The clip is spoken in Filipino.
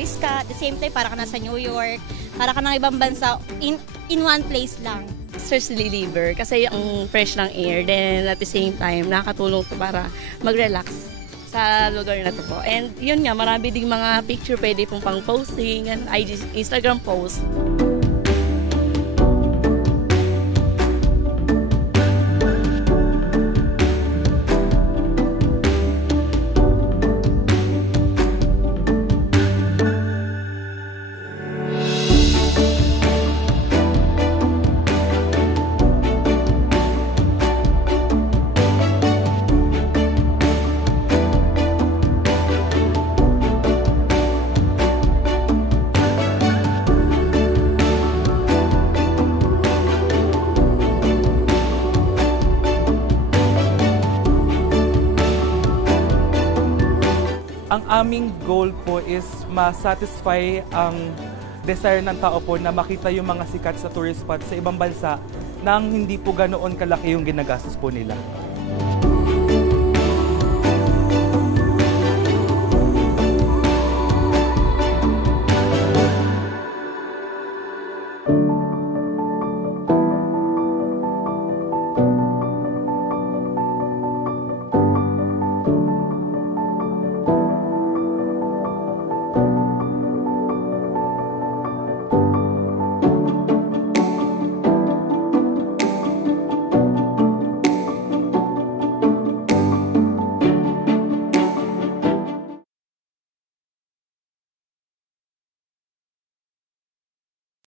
Paris ka, at the same time, para ka nasa New York, para ka ng ibang bansa, in one place lang. Stress reliever kasi ang fresh ng air, then at the same time, nakakatulong to para mag-relax sa lugar na to po. And yun nga, marami ding mga picture pwede pong pang posting and IG, Instagram post. Ang aming goal po is ma-satisfy ang desire ng tao po na makita yung mga sikat sa tourist spot sa ibang bansa nang hindi po ganoon kalaki yung ginagastos po nila.